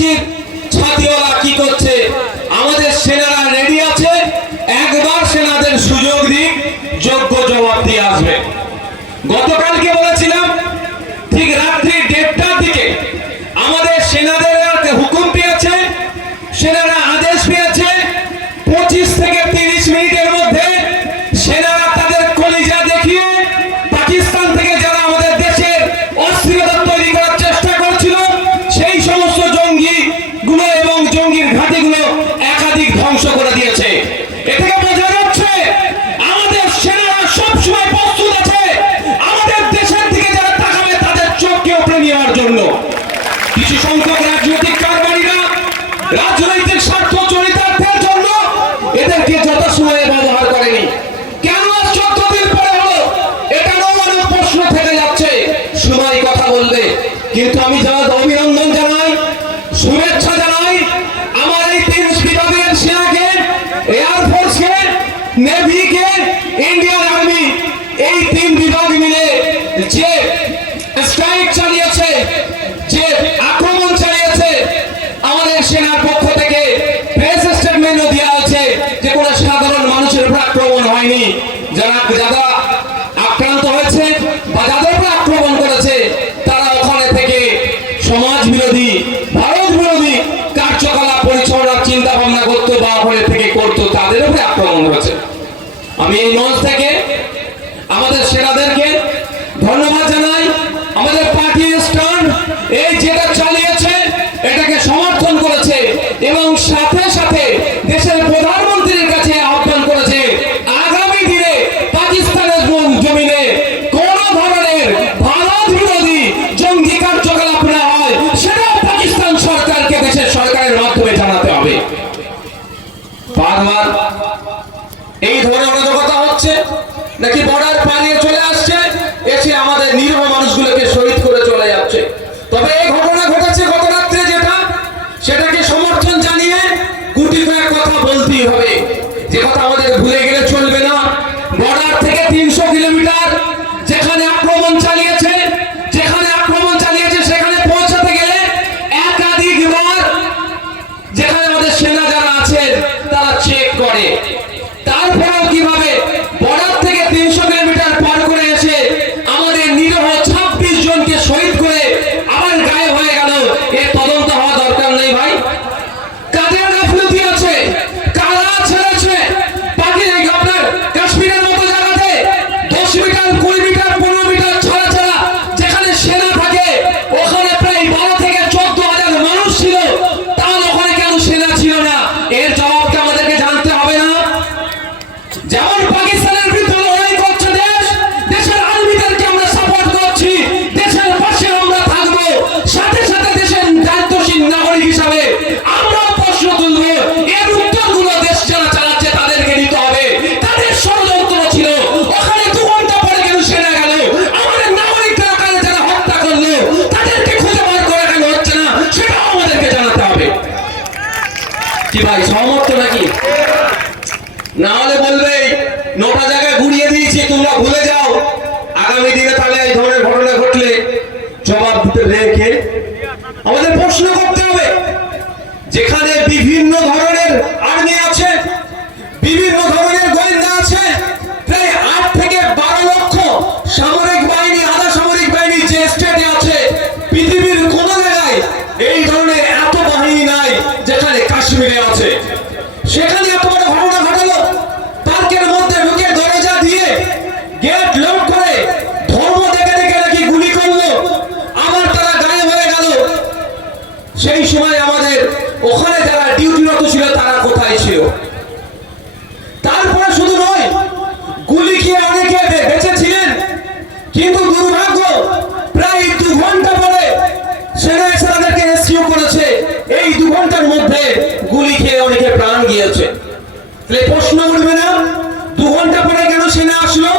উচিত ছাতিওয়ালা কি করছে? আমাদের সেনারা রেডি আছে, একবার সেনাদের সুযোগ দিক, যোগ্য জবাব দিয়ে আসবে। গতকালকে বলেছিলাম রাজনৈতিক কারবারিরা, রাজনৈতিক স্বার্থ চরিতার্থের জন্য এদেরকে যথাসময়ে ব্যবহার করেনি। কেন আজ পরে হলো? এটারও অনেক প্রশ্ন থেকে যাচ্ছে। সময় কথা বলবে। কিন্তু আমি যারা অভিনন্দন জানাই, শুভেচ্ছা জানাই আমার এই তিন বিভাগের সেনাকে এয়ারফোর্সকে নেভিকে ইন্ডিয়ান আর্মি এই তিন বিভাগ মিলে যে স্ট্রাইক চালিয়েছে যে আক্রমণ চালিয়েছে আমাদের সেনার পক্ষ থেকে প্রেস স্টেটমেন্টও দেওয়া আছে যে কোনো সাধারণ মানুষের উপর আক্রমণ হয়নি যারা আক্রান্ত হয়েছে বা যাদের আক্রমণ করেছে, তারা ওখানে থেকে সমাজ বিরোধী, ভারত বিরোধী কার্যকলাপ পরিচালনার চিন্তা ভাবনা করতো বা ওখানে থেকে করতো, তাদের উপরে আক্রমণ হয়েছে। আমি এই মঞ্চ থেকে আমাদের সেনাদেরকে এই ধরনের অরাজকতা হচ্ছে, নাকি বর্ডার পালিয়ে চলে আসছে? এসে আমাদের নিরীহ মানুষগুলোকে শহীদ করে চলে যাচ্ছে। তবে এই ঘটনা ঘটেছে গত রাত্রে যেটা, সেটাকে সমর্থন জানিয়ে গুটি কয়েক কথা বলতেই হবে। যে কথা আমাদের ভুলে গেলে চলবে না। বর্ডার থেকে তিনশো কিলোমিটার যেখানে আক্রমণ চালিয়েছে, যেখানে আক্রমণ চালিয়েছে, সেখানে পৌঁছাতে গেলে একাধিকবার যেখানে আমাদের সেনা যারা আছেন, তারা চেক করে। ভাই, সহমত নাকি? না হলে বলবে নটা জায়গায় ঘুরিয়ে দিয়েছি, তোমরা ভুলে যাও। আগামী দিনে তাহলে এই ধরনের ঘটনা ঘটলে জবাব দিতে রেখে আমাদের প্রশ্ন করতে কাশ্মীরে আছে সেখানে এত ঘটনা ঘটালো পার্কের মধ্যে ঢুকে দরজা দিয়ে গেট লক করে ধর্ম দেখে দেখে নাকি গুলি করল আবার তারা গায়েব হয়ে গেল সেই সময় আমাদের ওখানে যারা ডিউটিরত ছিল তারা কোথায় ছিল তারপরে শুধু নয় গুলি খেয়ে অনেকে বে- বেঁচে ছিলেন কিন্তু দুর্ভাগ্য প্রায় দু ঘণ্টা পরে সেনা এসে তাদেরকে রেস্কিউ করেছে এই দু ঘণ্টার মধ্যে গুলি খেয়ে অনেকে প্রাণ গিয়েছে। প্রশ্ন উঠবে না, দু ঘণ্টা পরে কেন সেনা আসলো?